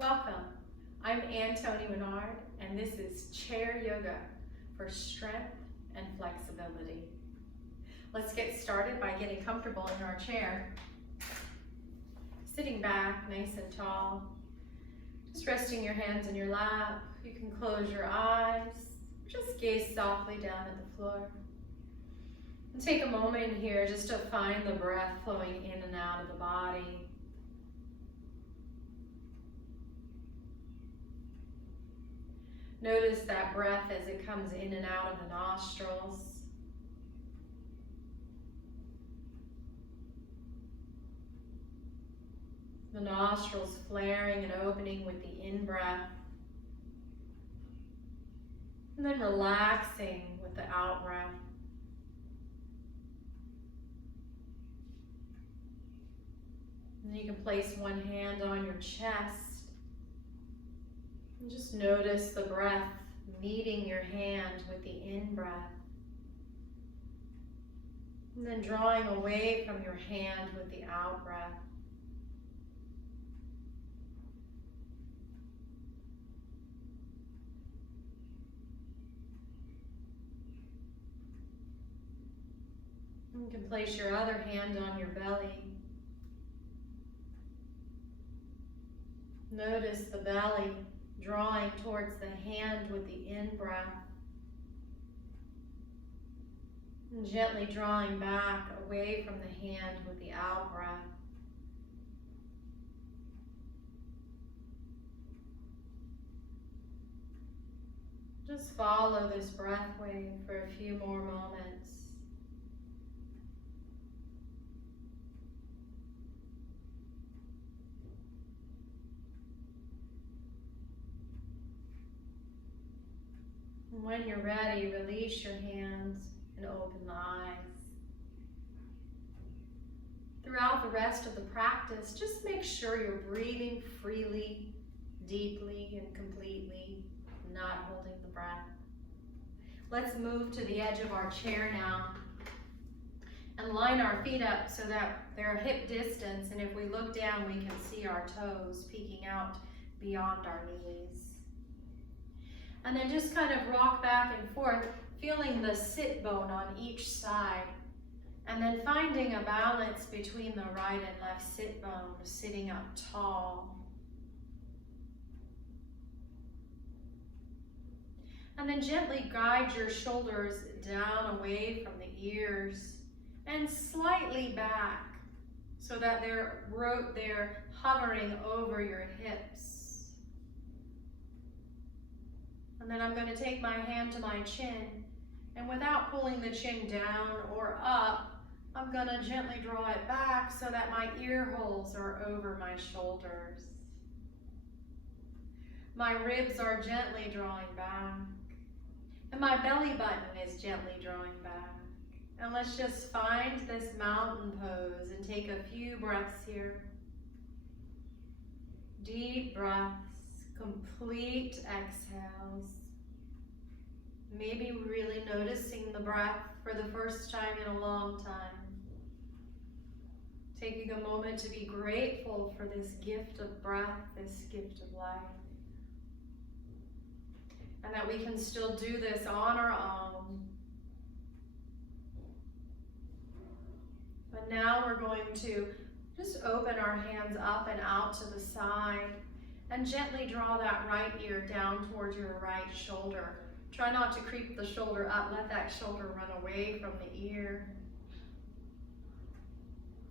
Welcome. I'm Toni Minard, and this is Chair Yoga for strength and flexibility. Let's get started by getting comfortable in our chair. Sitting back nice and tall, just resting your hands in your lap. You can close your eyes, just gaze softly down at the floor. And take a moment here just to find the breath flowing in and out of the body. Notice that breath as it comes in and out of the nostrils. The nostrils flaring and opening with the in-breath. And then relaxing with the out-breath. And you can place one hand on your chest. And just notice the breath meeting your hand with the in-breath. And then drawing away from your hand with the out-breath. You can place your other hand on your belly. Notice the belly drawing towards the hand with the in-breath. And gently drawing back away from the hand with the out-breath. Just follow this breath wave for a few more moments. When you're ready, release your hands and open the eyes. Throughout the rest of the practice, just make sure you're breathing freely, deeply, and completely, not holding the breath. Let's move to the edge of our chair now and line our feet up so that they're hip distance, and if we look down, we can see our toes peeking out beyond our knees. And then just kind of rock back and forth, feeling the sit bone on each side. And then finding a balance between the right and left sit bone, sitting up tall. And then gently guide your shoulders down away from the ears and slightly back so that they're hovering over your hips. And then I'm going to take my hand to my chin, and without pulling the chin down or up, I'm going to gently draw it back so that my ear holes are over my shoulders. My ribs are gently drawing back, and my belly button is gently drawing back. And let's just find this mountain pose and take a few breaths here. Deep breaths. Complete exhales. Maybe really noticing the breath for the first time in a long time. Taking a moment to be grateful for this gift of breath, this gift of life. And that we can still do this on our own. But now we're going to just open our hands up and out to the side. And gently draw that right ear down towards your right shoulder. Try not to creep the shoulder up. Let that shoulder run away from the ear.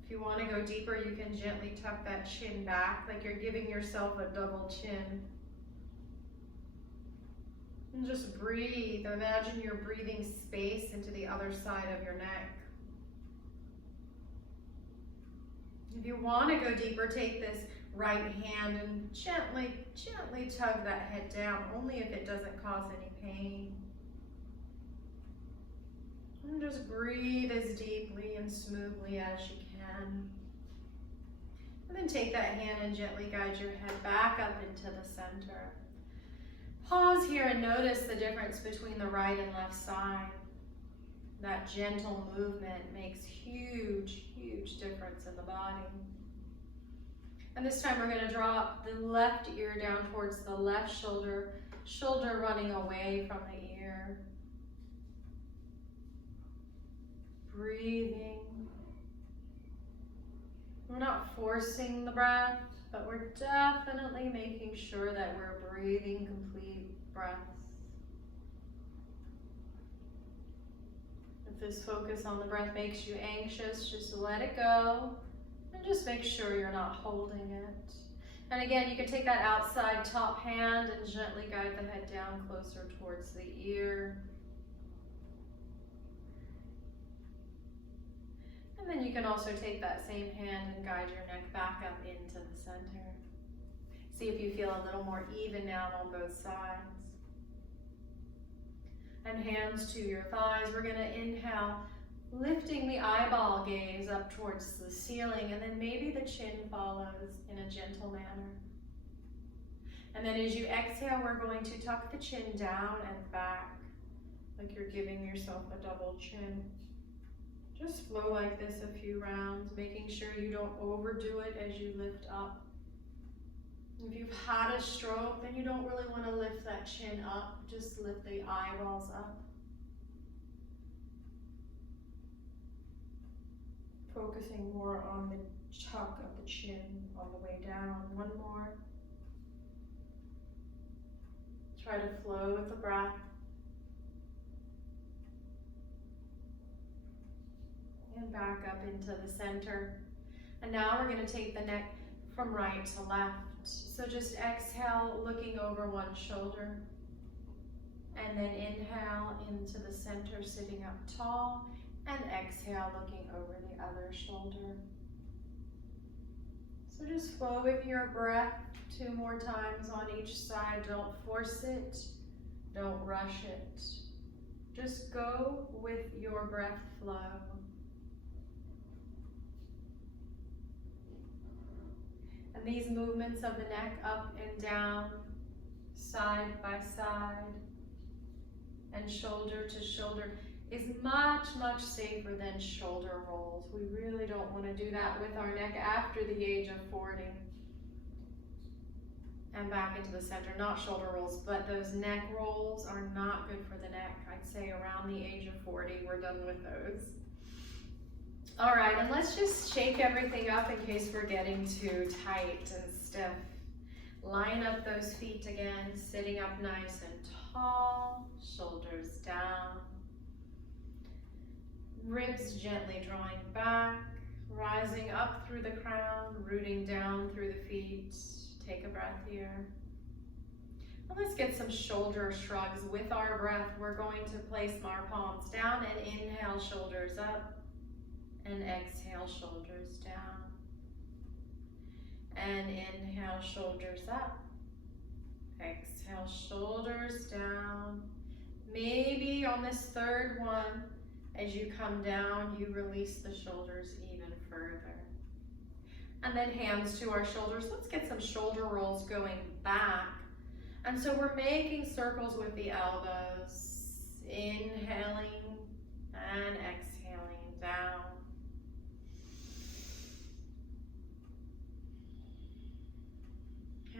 If you want to go deeper, you can gently tuck that chin back like you're giving yourself a double chin. And just breathe. Imagine you're breathing space into the other side of your neck. If you want to go deeper, take this right hand and gently tug that head down, only if it doesn't cause any pain. And just breathe as deeply and smoothly as you can. And then take that hand and gently guide your head back up into the center. Pause here and notice the difference between the right and left side. That gentle movement makes huge difference in the body. And this time we're going to drop the left ear down towards the left shoulder, shoulder running away from the ear. Breathing. We're not forcing the breath, but we're definitely making sure that we're breathing complete breaths. If this focus on the breath makes you anxious, just let it go. And just make sure you're not holding it. And again, you can take that outside top hand and gently guide the head down closer towards the ear. And then you can also take that same hand and guide your neck back up into the center. See if you feel a little more even now on both sides. And hands to your thighs. We're going to inhale, lifting the eyeball gaze up towards the ceiling, and then maybe the chin follows in a gentle manner. And then as you exhale, we're going to tuck the chin down and back, like you're giving yourself a double chin. Just flow like this a few rounds, making sure you don't overdo it as you lift up. If you've had a stroke, then you don't really want to lift that chin up, just lift the eyeballs up. Focusing more on the tuck of the chin on the way down. One more. Try to flow with the breath. And back up into the center. And now we're going to take the neck from right to left. So just exhale, looking over one shoulder. And then inhale into the center, sitting up tall. And exhale, looking over the other shoulder. So just flow with your breath 2 more times on each side. Don't force it. Don't rush it. Just go with your breath flow. And these movements of the neck up and down, side by side, and shoulder to shoulder is much, much safer than shoulder rolls. We really don't want to do that with our neck after the age of 40. And back into the center, not shoulder rolls, but those neck rolls are not good for the neck. I'd say around the age of 40, we're done with those. All right, and let's just shake everything up in case we're getting too tight and stiff. Line up those feet again, sitting up nice and tall, shoulders down. Ribs gently drawing back, rising up through the crown, rooting down through the feet. Take a breath here. And let's get some shoulder shrugs with our breath. We're going to place our palms down and inhale, shoulders up. And exhale, shoulders down. And inhale, shoulders up. Exhale, shoulders down. Maybe on this third one, as you come down, you release the shoulders even further. And then hands to our shoulders. Let's get some shoulder rolls going back. And so we're making circles with the elbows. Inhaling and exhaling down.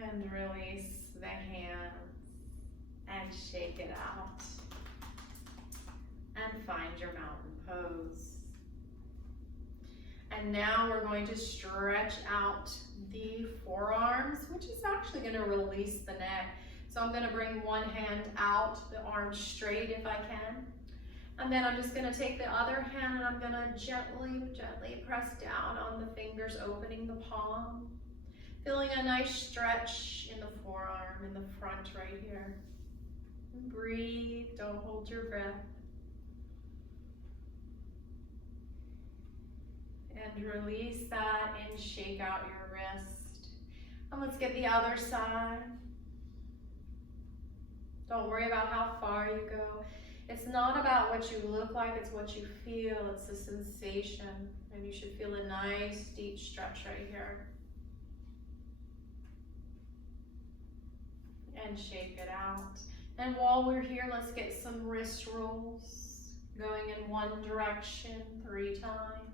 And release the hands and shake it out. And find your mountain pose. And now we're going to stretch out the forearms, which is actually going to release the neck. So I'm going to bring one hand out, the arm straight if I can. And then I'm just going to take the other hand and I'm going to gently, gently press down on the fingers, opening the palm. Feeling a nice stretch in the forearm, in the front right here. And breathe, don't hold your breath. And release that and shake out your wrist. And let's get the other side. Don't worry about how far you go. It's not about what you look like, it's what you feel. It's the sensation. And you should feel a nice deep stretch right here. And shake it out. And while we're here, let's get some wrist rolls. Going in one direction 3 times.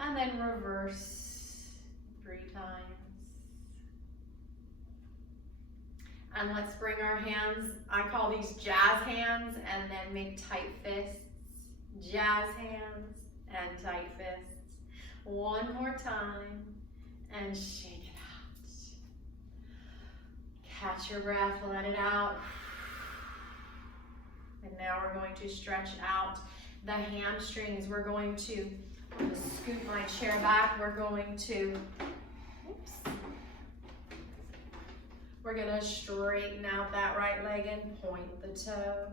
And then reverse 3 times. And let's bring our hands, I call these jazz hands, and then make tight fists. Jazz hands and tight fists. One more time, and shake it out. Catch your breath, let it out. And now we're going to stretch out the hamstrings. We're going to, I'm going to scoot my chair back. We're going to, we're going to straighten out that right leg and point the toe.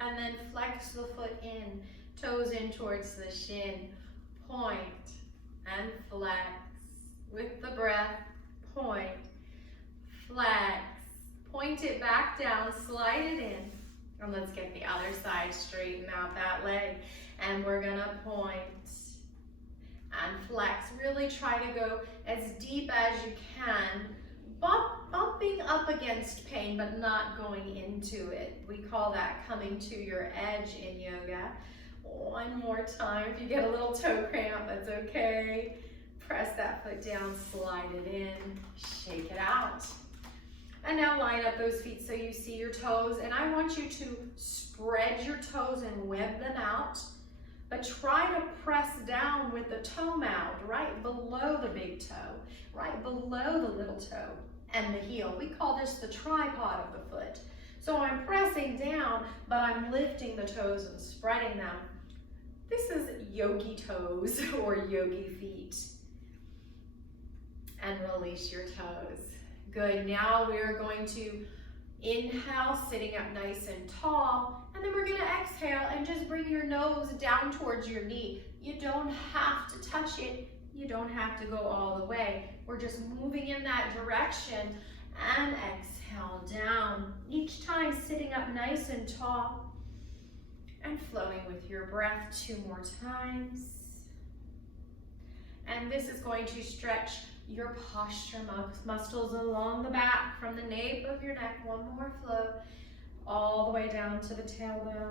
And then flex the foot in, toes in towards the shin. Point and flex. With the breath, point, flex. Point it back down, slide it in. And let's get the other side, straighten out that leg. And we're gonna point and flex. Really try to go as deep as you can, bumping up against pain, but not going into it. We call that coming to your edge in yoga. One more time. If you get a little toe cramp, that's okay. Press that foot down, slide it in, shake it out. And now line up those feet so you see your toes. And I want you to spread your toes and web them out, but try to press down with the toe mound right below the big toe, right below the little toe and the heel. We call this the tripod of the foot. So I'm pressing down, but I'm lifting the toes and spreading them. This is yogi toes or yogi feet. And release your toes. Good, now we're going to inhale, sitting up nice and tall, and then we're gonna exhale and just bring your nose down towards your knee. You don't have to touch it, you don't have to go all the way. We're just moving in that direction, and exhale down. Each time sitting up nice and tall, and flowing with your breath 2 more times. And this is going to stretch your posture muscles along the back from the nape of your neck. One more flow, all the way down to the tailbone.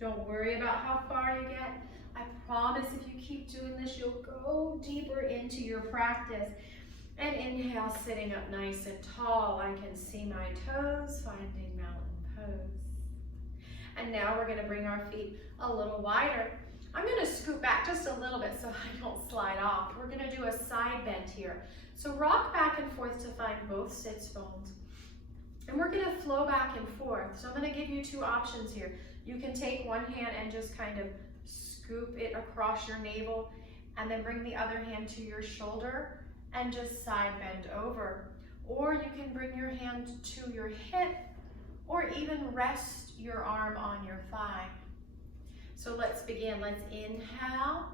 Don't worry about how far you get. I promise if you keep doing this, you'll go deeper into your practice. And inhale, sitting up nice and tall. I can see my toes, finding mountain pose. And now we're gonna bring our feet a little wider. I'm gonna scoot back just a little bit so I don't slide off. We're gonna do a side bend here. So rock back and forth to find both sits bones. And we're gonna flow back and forth. So I'm gonna give you 2 options here. You can take one hand and just kind of scoop it across your navel, and then bring the other hand to your shoulder and just side bend over. Or you can bring your hand to your hip, or even rest your arm on your thigh. So let's begin. Let's inhale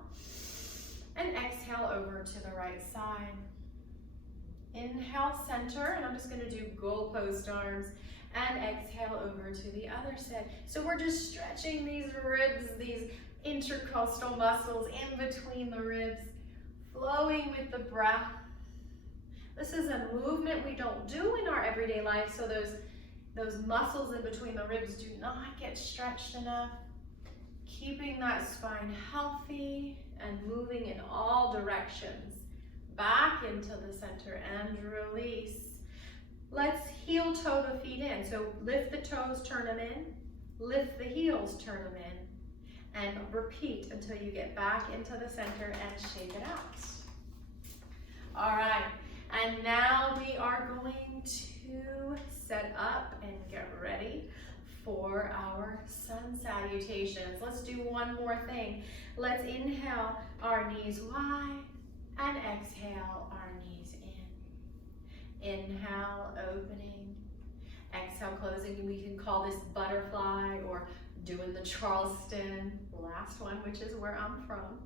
and exhale over to the right side. Inhale, center, and I'm just gonna do goalpost arms, and exhale over to the other side. So we're just stretching these ribs, these intercostal muscles in between the ribs, flowing with the breath. This is a movement we don't do in our everyday life, so those muscles in between the ribs do not get stretched enough. Keeping that spine healthy and moving in all directions. Back into the center and release. Let's heel toe the feet in. So lift the toes, turn them in. Lift the heels, turn them in. And repeat until you get back into the center and shake it out. All right, and now we are going to set up and get ready for our sun salutations. Let's do one more thing. Let's inhale our knees wide and exhale our knees in. Inhale, opening. Exhale, closing. We can call this butterfly or doing the Charleston, last one, which is where I'm from.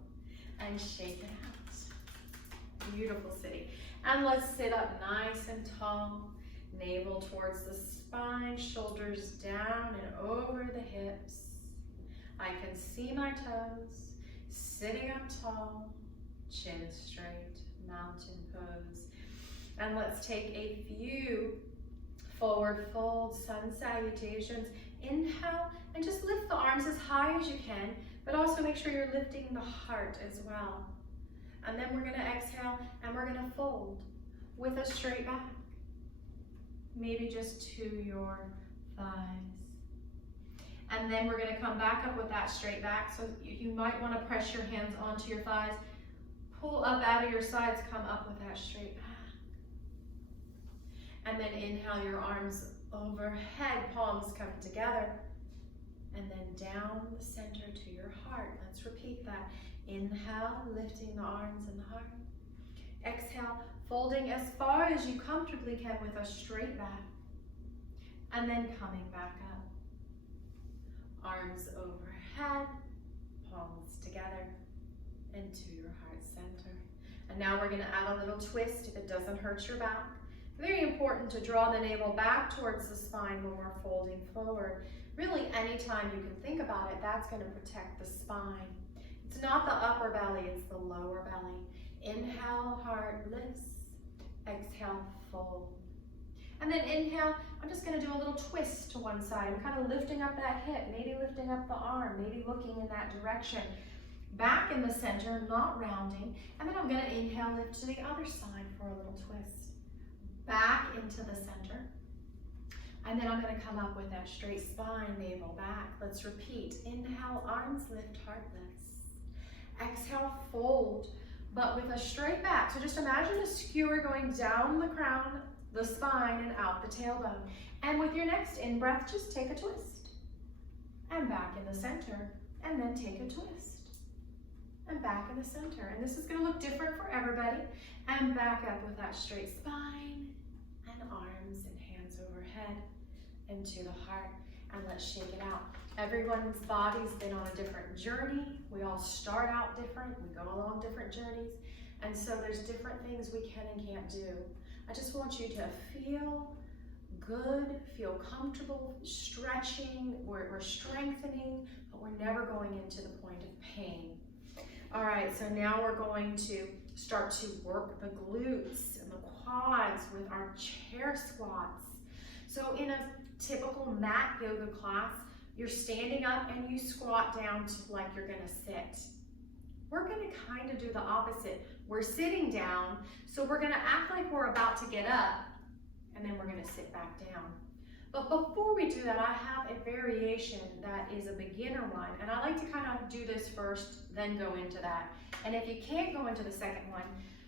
And shake it out. Beautiful sitting. And let's sit up nice and tall. Navel towards the spine, shoulders down and over the hips. I can see my toes, sitting up tall, chin straight, mountain pose. And let's take a few forward fold sun salutations. Inhale and just lift the arms as high as you can, but also make sure you're lifting the heart as well. And then we're gonna exhale and we're gonna fold with a straight back. maybe just to your thighs. And then we're gonna come back up with that straight back. So you might wanna press your hands onto your thighs, pull up out of your sides, come up with that straight back. And then inhale your arms overhead, palms come together. And then down the center to your heart. Let's repeat that. Inhale, lifting the arms and the heart. Exhale, folding as far as you comfortably can with a straight back. And then coming back up. Arms overhead, palms together, into your heart center. And now we're gonna add a little twist if it doesn't hurt your back. Very important to draw the navel back towards the spine when we're folding forward. Really, anytime you can think about it, that's gonna protect the spine. It's not the upper belly, it's the lower belly. Inhale, heart lifts. Exhale, fold. And then inhale, I'm just gonna do a little twist to one side. I'm kind of lifting up that hip, maybe lifting up the arm, maybe looking in that direction. Back in the center, not rounding. And then I'm gonna inhale, lift to the other side for a little twist. Back into the center. And then I'm gonna come up with that straight spine, navel back. Let's repeat. Inhale, arms lift, heart lifts. Exhale, fold, but with a straight back. So just imagine a skewer going down the crown, the spine, and out the tailbone. And with your next in-breath, just take a twist. And back in the center, and then take a twist. And back in the center. And this is gonna look different for everybody. And back up with that straight spine, and arms and hands overhead into the heart. And let's shake it out. Everyone's body's been on a different journey. We all start out different. We go along different journeys. And so there's different things we can and can't do. I just want you to feel good, feel comfortable, stretching, we're strengthening, but we're never going into the point of pain. All right, so now we're going to start to work the glutes and the quads with our chair squats. So in a typical mat yoga class, you're standing up and you squat down to like you're gonna sit. We're gonna kind of do the opposite. We're sitting down, so we're gonna act like we're about to get up, and then we're gonna sit back down. But before we do that, I have a variation that is a beginner one, and I like to kind of do this first, then go into that. And if you can't go into the second one,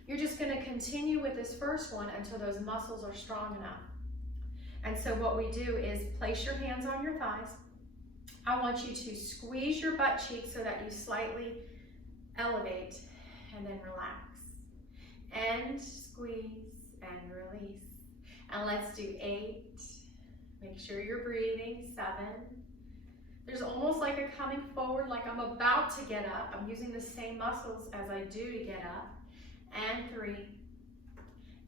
you're just gonna continue with this first one until those muscles are strong enough. And so what we do is place your hands on your thighs. I want you to squeeze your butt cheeks so that you slightly elevate, and then relax. And squeeze and release. And let's do 8. Make sure you're breathing. 7. There's almost like a coming forward, like I'm about to get up. I'm using the same muscles as I do to get up. And 3,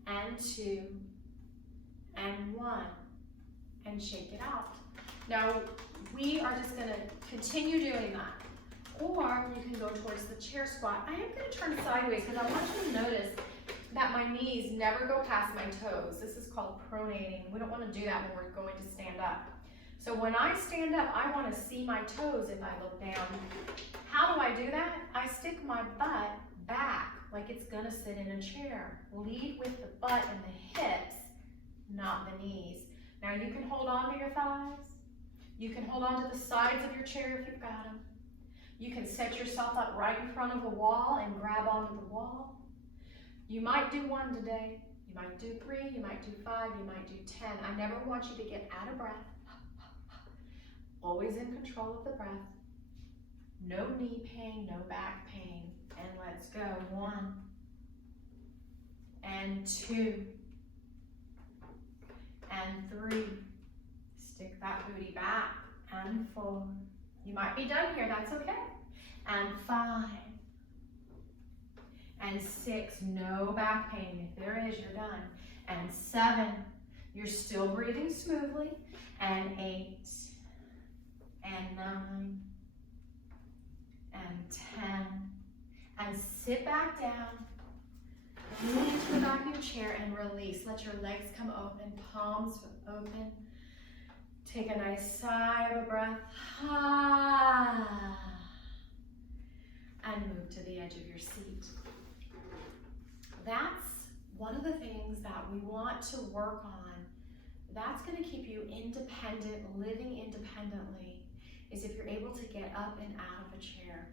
and 2, and 1. And shake it out. Now, we are just gonna continue doing that. Or you can go towards the chair squat. I am gonna turn sideways because I want you to notice that my knees never go past my toes. This is called pronating. We don't wanna do that when we're going to stand up. So when I stand up, I wanna see my toes if I look down. How do I do that? I stick my butt back like it's gonna sit in a chair. Lead with the butt and the hips, not the knees. Now you can hold on to your thighs. You can hold on to the sides of your chair if you've got them. You can set yourself up right in front of a wall and grab onto the wall. You might do 1 today. You might do 3, you might do 5, you might do 10. I never want you to get out of breath. Always in control of the breath. No knee pain, no back pain. And let's go. 1 and 2 and 3. Stick that booty back. And 4. You might be done here, that's okay. And 5. And 6, no back pain. If there is, you're done. And 7, you're still breathing smoothly. And 8, and 9, and 10. And sit back down. Lean to the back of your chair and release. Let your legs come open, palms open. Take a nice sigh of a breath. And move to the edge of your seat. That's one of the things that we want to work on that's going to keep you independent, living independently, is if you're able to get up and out of a chair.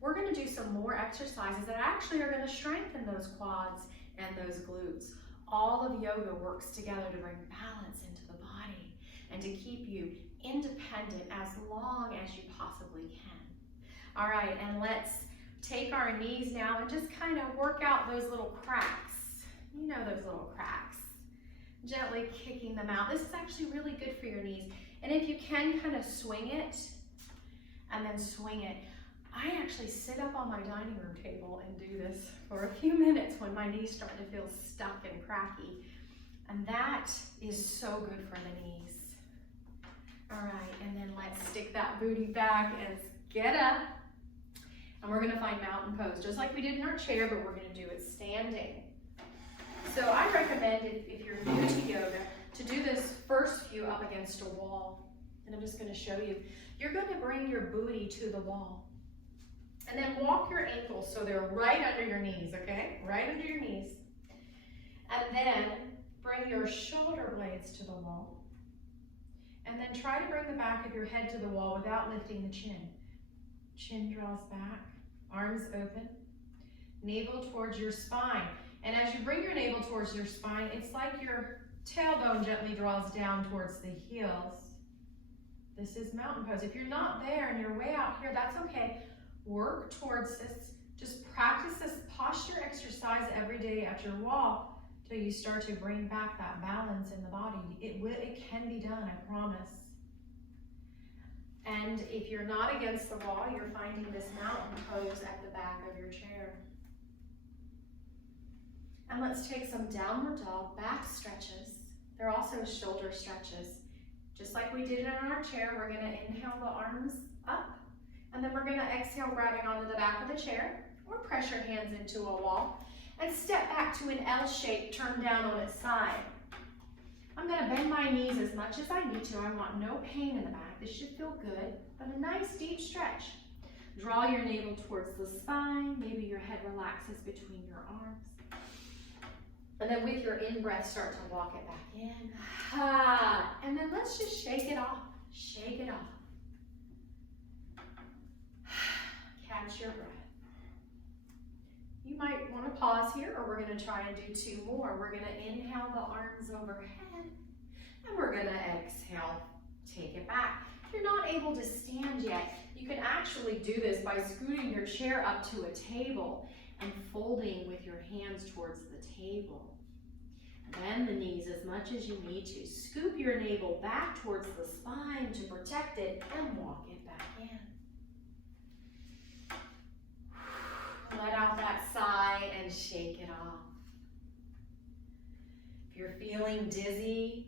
We're going to do some more exercises that actually are going to strengthen those quads and those glutes. All of yoga works together to bring balance into the body and to keep you independent as long as you possibly can. All right, and let's take our knees now and just kind of work out those little cracks. You know those little cracks. Gently kicking them out. This is actually really good for your knees. And if you can, kind of swing it and then swing it. I actually sit up on my dining room table and do this for a few minutes when my knees start to feel stuck and cracky. And that is so good for the knees. All right, and then let's stick that booty back and get up. And we're gonna find mountain pose, just like we did in our chair, but we're gonna do it standing. So I recommend, if you're new to yoga, to do this first few up against a wall. And I'm just gonna show you. You're gonna bring your booty to the wall. And then walk your ankles so they're right under your knees, okay? Right under your knees. And then bring your shoulder blades to the wall. And then try to bring the back of your head to the wall without lifting the chin. Chin draws back, arms open, navel towards your spine. And as you bring your navel towards your spine, it's like your tailbone gently draws down towards the heels. This is mountain pose. If you're not there and you're way out here, that's okay. Work towards this. Just practice this posture exercise every day at your wall till you start to bring back that balance in the body. It can be done, I promise. And if you're not against the wall, you're finding this mountain pose at the back of your chair. And let's take some downward dog back stretches. They're also shoulder stretches. Just like we did in our chair, we're gonna inhale the arms up, and then we're gonna exhale, grabbing onto the back of the chair, or press your hands into a wall, and step back to an L shape, turn down on its side. I'm gonna bend my knees as much as I need to. I want no pain in the back. This should feel good, but a nice deep stretch. Draw your navel towards the spine. Maybe your head relaxes between your arms. And then with your in-breath, start to walk it back in. And then let's just shake it off. Shake it off. Catch your breath. You might want to pause here, or we're going to try and do two more. We're going to inhale the arms overhead, and we're going to exhale, take it back. If you're not able to stand yet, you can actually do this by scooting your chair up to a table and folding with your hands towards the table. Bend the knees as much as you need to. Scoop your navel back towards the spine to protect it and walk it back in. Let out that sigh and shake it off. If you're feeling dizzy,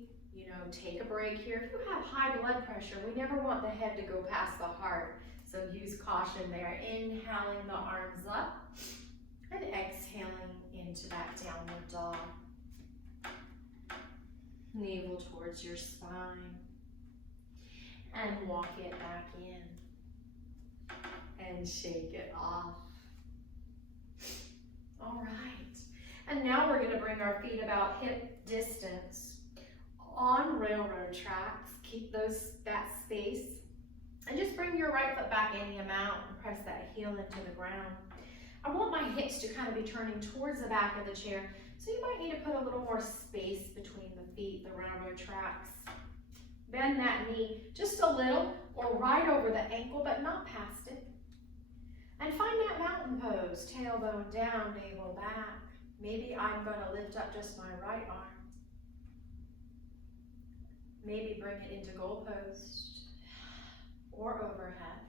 take a break here. If you have high blood pressure, we never want the head to go past the heart, so use caution there. Inhaling the arms up and exhaling into that downward dog. Navel towards your spine and walk it back in and shake it off. All right, and now we're going to bring our feet about hip distance on railroad tracks. Keep that space, and just bring your right foot back any amount and press that heel into the ground. I want my hips to kind of be turning towards the back of the chair, so you might need to put a little more space between the feet, the railroad tracks. Bend that knee just a little, or right over the ankle, but not past it. And find that mountain pose, tailbone down, navel back. Maybe I'm going to lift up just my right arm. Maybe bring it into goal post or overhead.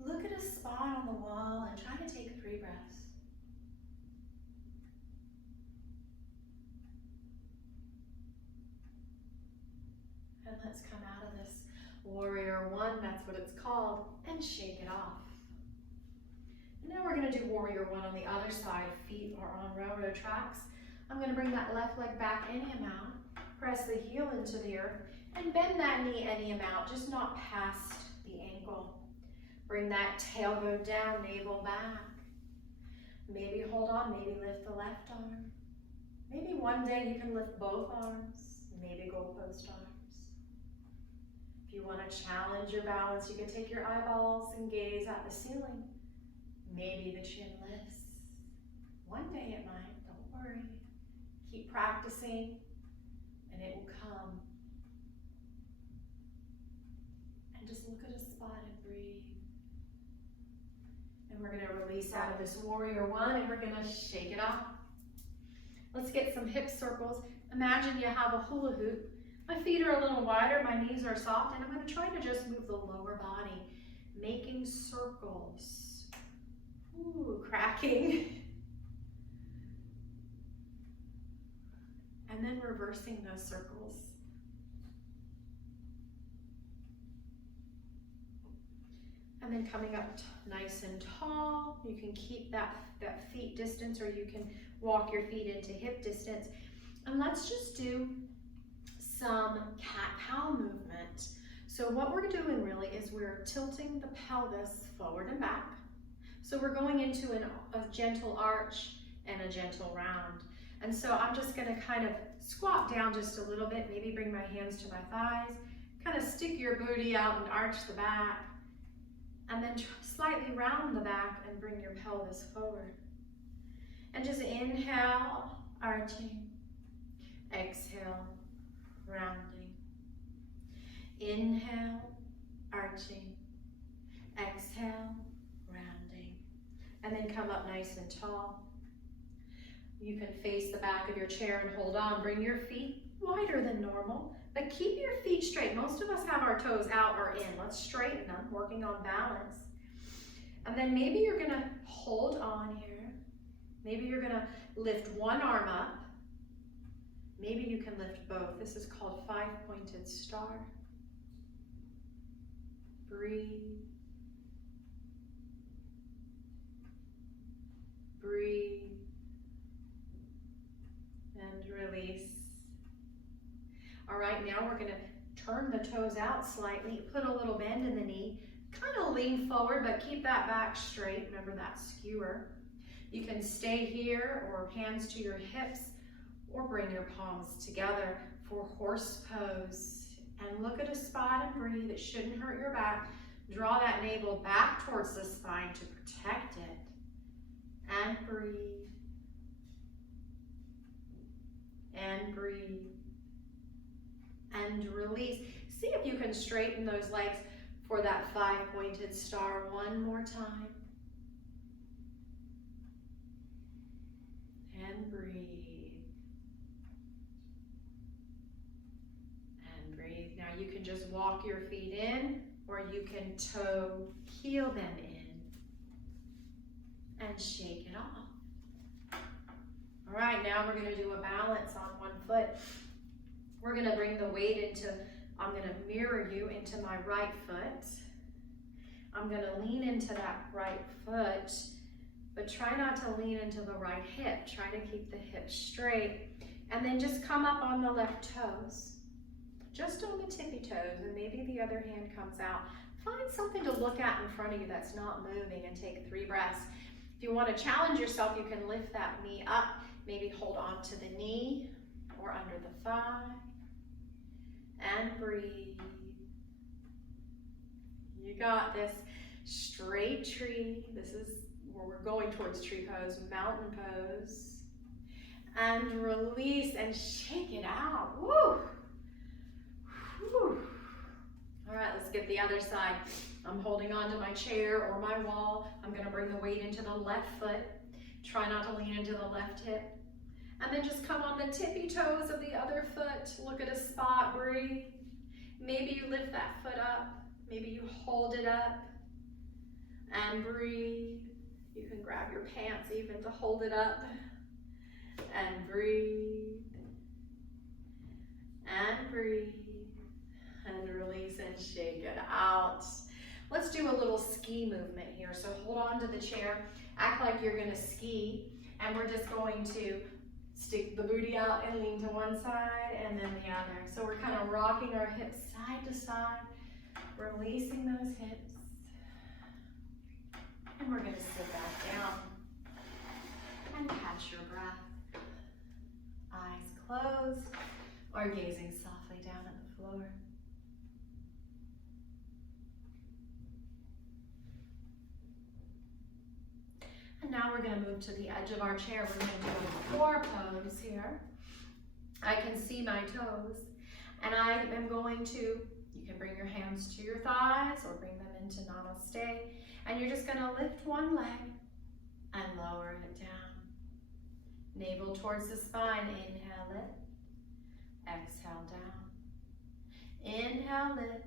Look at a spot on the wall and try to take 3 breaths. And let's come out of this warrior one, that's what it's called, and shake it off. And now we're going to do warrior one on the other side. Feet are on railroad tracks. I'm going to bring that left leg back any amount, press the heel into the earth, and bend that knee any amount, just not past the ankle. Bring that tailbone down, navel back. Maybe hold on, maybe lift the left arm. Maybe one day you can lift both arms. maybe goalpost arms. If you want to challenge your balance, you can take your eyeballs and gaze at the ceiling. Maybe the chin lifts. One day it might, don't worry. Keep practicing and it will come. And just look at a spot and breathe. And we're gonna release out of this warrior one and we're gonna shake it off. Let's get some hip circles. Imagine you have a hula hoop. My feet are a little wider, my knees are soft, and I'm gonna try to just move the lower body, making circles. Ooh, cracking. And then reversing those circles. And then coming up nice and tall. You can keep that feet distance, or you can walk your feet into hip distance. And let's just do some cat-cow movement. So what we're doing really is we're tilting the pelvis forward and back. So we're going into a gentle arch and a gentle round. And so I'm just gonna kind of squat down just a little bit, maybe bring my hands to my thighs, kind of stick your booty out and arch the back, and then slightly round the back and bring your pelvis forward. And just inhale, arching, exhale, rounding. Inhale, arching, exhale, rounding. And then come up nice and tall. You can face the back of your chair and hold on. Bring your feet wider than normal, but keep your feet straight. Most of us have our toes out or in. Let's straighten them, working on balance. And then maybe you're gonna hold on here. Maybe you're gonna lift one arm up. Maybe you can lift both. This is called five-pointed star. Breathe. Breathe. And release. All right, now we're gonna turn the toes out slightly, put a little bend in the knee, kind of lean forward, but keep that back straight. Remember that skewer. You can stay here or hands to your hips, or bring your palms together for horse pose. And look at a spot and breathe. It shouldn't hurt your back. Draw that navel back towards the spine to protect it. And breathe. And breathe. And release. See if you can straighten those legs for that five-pointed star one more time. And breathe. And breathe. Now you can just walk your feet in, or you can toe heel them in. And shake it off. All right, now we're gonna do a balance on one foot. We're gonna bring the weight into, I'm gonna mirror you into my right foot. I'm gonna lean into that right foot, but try not to lean into the right hip. Try to keep the hip straight. And then just come up on the left toes. Just on the tippy toes, and maybe the other hand comes out. Find something to look at in front of you that's not moving, and take 3 breaths. If you want to challenge yourself, you can lift that knee up. Maybe hold on to the knee or under the thigh. And breathe. You got this. Straight tree. This is where we're going towards tree pose, mountain pose. And release and shake it out. Woo! Whew. All right, let's get the other side. I'm holding on to my chair or my wall. I'm gonna bring the weight into the left foot. Try not to lean into the left hip. And then just come on the tippy toes of the other foot. Look at a spot, breathe. Maybe you lift that foot up. Maybe you hold it up and breathe. You can grab your pants even to hold it up and breathe. And breathe. And release and shake it out. Let's do a little ski movement here. So hold on to the chair, act like you're gonna ski, and we're just going to stick the booty out and lean to one side and then the other. So we're kind of rocking our hips side to side, releasing those hips. And we're gonna sit back down and catch your breath. Eyes closed. or gazing softly down at the floor. And now we're going to move to the edge of our chair. We're going to do a floor pose here. I can see my toes, and I am going to, you can bring your hands to your thighs or bring them into namaste, and you're just going to lift one leg and lower it down. Navel towards the spine. Inhale, lift. Exhale, down. Inhale, lift.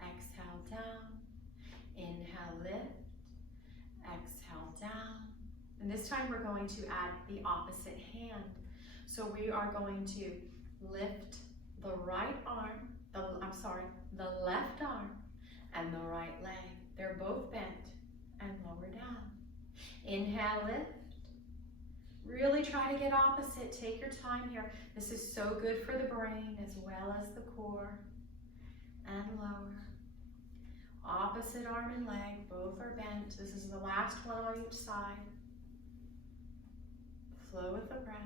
Exhale, down. Inhale, lift. Exhale, down. And this time we're going to add the opposite hand. So we are going to lift the right arm, the left arm and the right leg. They're both bent, and lower down. Inhale, lift. Really try to get opposite. Take your time here. This is so good for the brain as well as the core. And lower. Opposite arm and leg, both are bent. This is the last one on each side. Flow with the breath.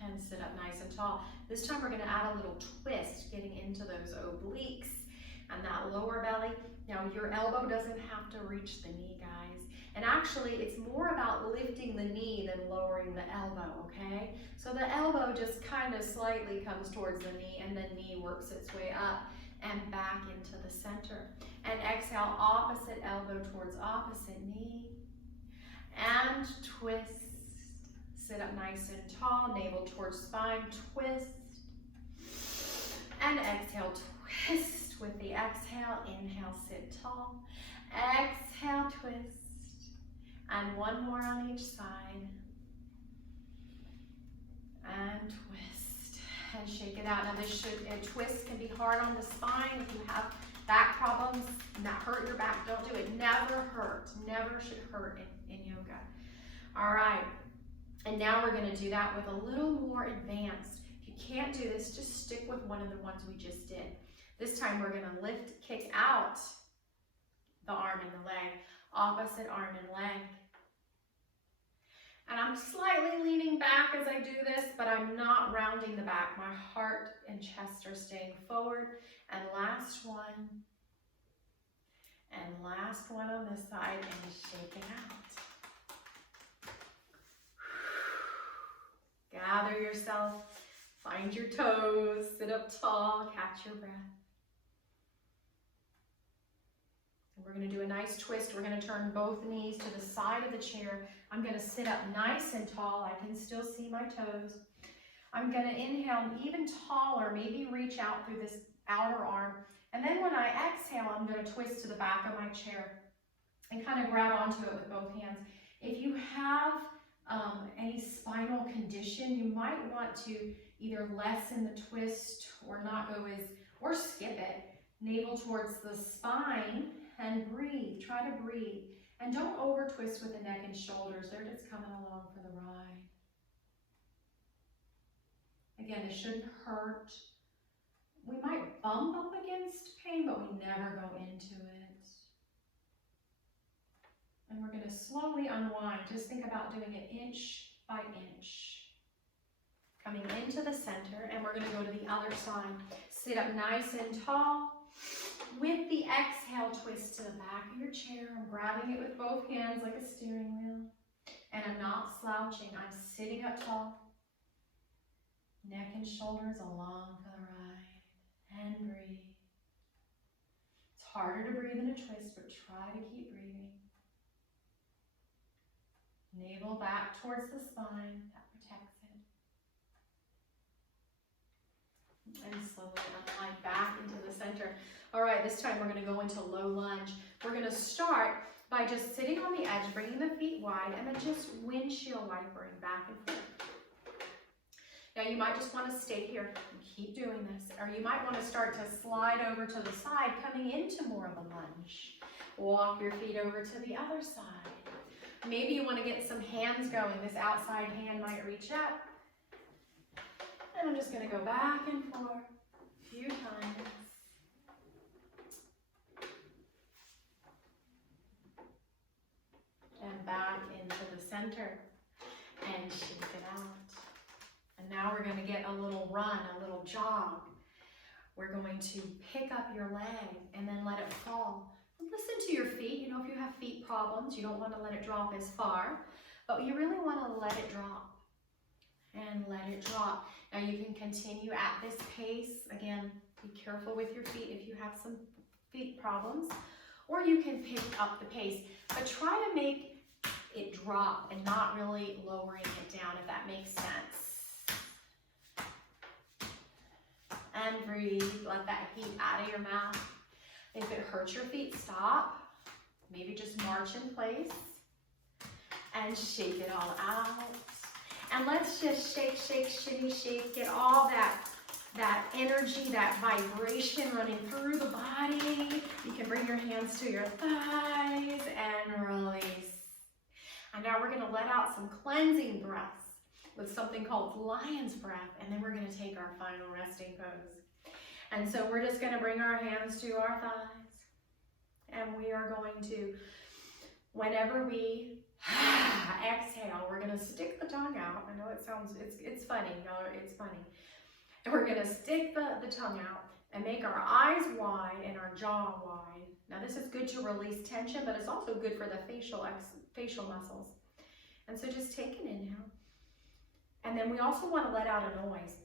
And sit up nice and tall. This time we're going to add a little twist, getting into those obliques and that lower belly. Now your elbow doesn't have to reach the knee, guys. And actually it's more about lifting the knee than lowering the elbow, okay? So the elbow just kind of slightly comes towards the knee, and the knee works its way up and back into the center. And exhale, opposite elbow towards opposite knee. And twist. Sit up nice and tall, navel towards spine, twist. And exhale, twist with the exhale. Inhale, sit tall. Exhale, twist. And one more on each side. And twist. And shake it out. Now this twist can be hard on the spine. If you have back problems and that hurt your back, don't do it. Never hurt. Never should hurt in yoga. All right. And now we're going to do that with a little more advanced. If you can't do this, just stick with one of the ones we just did. This time we're going to lift, kick out the arm and the leg, opposite arm and leg. And I'm slightly leaning back as I do this, but I'm not rounding the back. My heart and chest are staying forward. And last one. And last one on this side, and shake it out. Gather yourself, find your toes, sit up tall, catch your breath. And we're going to do a nice twist. We're going to turn both knees to the side of the chair. I'm going to sit up nice and tall. I can still see my toes. I'm going to inhale even taller, maybe reach out through this outer arm. And then when I exhale, I'm going to twist to the back of my chair and kind of grab onto it with both hands. If you have any spinal condition, you might want to either lessen the twist or not go or skip it. Navel towards the spine and breathe. Try to breathe. And don't over twist with the neck and shoulders. They're just coming along for the ride. Again, it shouldn't hurt. We might bump up against pain, but we never go into it. And we're going to slowly unwind. Just think about doing it inch by inch. Coming into the center, and we're going to go to the other side. Sit up nice and tall. With the exhale, twist to the back of your chair. I'm grabbing it with both hands like a steering wheel. And I'm not slouching. I'm sitting up tall. Neck and shoulders along for the ride. And breathe. It's harder to breathe in a twist, but try to keep breathing. Navel back towards the spine, that protects it. And slowly unwind back into the center. All right, this time we're going to go into low lunge. We're going to start by just sitting on the edge, bringing the feet wide, and then just windshield wipering back and forth. Now you might just want to stay here and keep doing this, or you might want to start to slide over to the side, coming into more of a lunge. Walk your feet over to the other side. Maybe you want to get some hands going. This outside hand might reach up. And I'm just going to go back and forth a few times. And back into the center. and shake it out. And now we're going to get a little run, a little jog. We're going to pick up your leg and then let it fall. Listen to your feet. You know, if you have feet problems, you don't want to let it drop as far, but you really want to let it drop and let it drop. Now you can continue at this pace. Again, be careful with your feet if you have some feet problems, or you can pick up the pace, but try to make it drop and not really lowering it down, if that makes sense. And breathe, let that heat out of your mouth. If it hurts your feet, stop. Maybe just march in place and shake it all out. And let's just shake, shake, shimmy, shake, get all that energy, that vibration running through the body. You can bring your hands to your thighs and release. And now we're gonna let out some cleansing breaths with something called lion's breath, and then we're gonna take our final resting pose. And so we're just gonna bring our hands to our thighs, and we are going to, whenever we exhale, we're gonna stick the tongue out. I know it sounds, it's funny, no, it's funny. And we're gonna stick the tongue out and make our eyes wide and our jaw wide. Now this is good to release tension, but it's also good for the facial muscles. And so just take an inhale. And then we also want to let out a noise.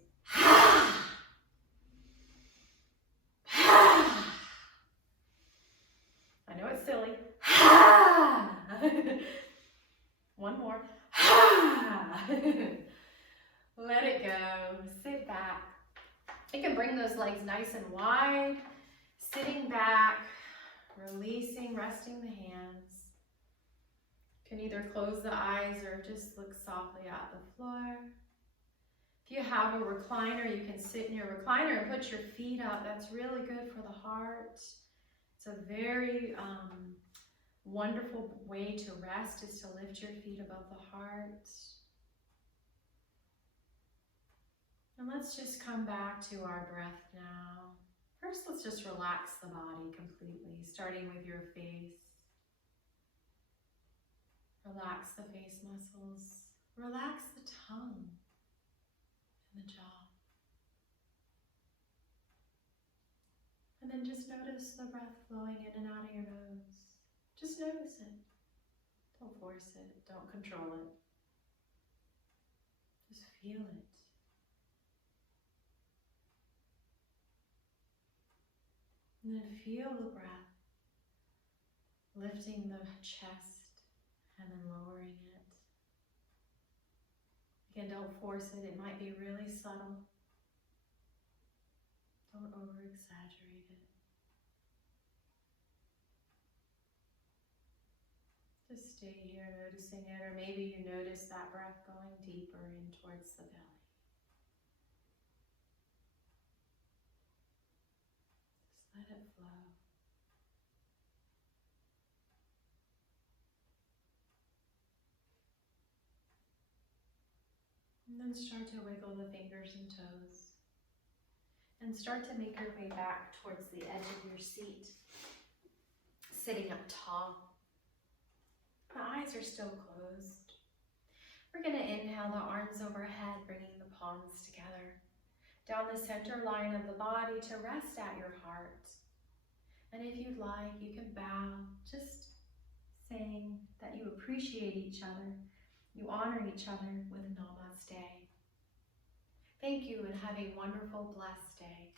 I know it's silly. One more. Let it go. Sit back. You can bring those legs nice and wide. Sitting back, releasing, resting the hands. You can either close the eyes or just look softly at the floor. If you have a recliner, you can sit in your recliner and put your feet up. That's really good for the heart. It's a very wonderful way to rest, is to lift your feet above the heart. And let's just come back to our breath now. First, let's just relax the body completely, starting with your face. Relax the face muscles. Relax the tongue and the jaw. And then just notice the breath flowing in and out of your nose. Just notice it. Don't force it. Don't control it. Just feel it. And then feel the breath lifting the chest and then lowering it. Again, don't force it. It might be really subtle. Don't over-exaggerate it. Just stay here noticing it, or maybe you notice that breath going deeper in towards the belly. Let it flow. And then start to wiggle the fingers and toes. And start to make your way back towards the edge of your seat. Sitting up tall. The eyes are still closed. We're going to inhale the arms overhead, bringing the palms together. Down the center line of the body to rest at your heart. And if you'd like, you can bow, just saying that you appreciate each other, you honor each other with namaste. Thank you, and have a wonderful, blessed day.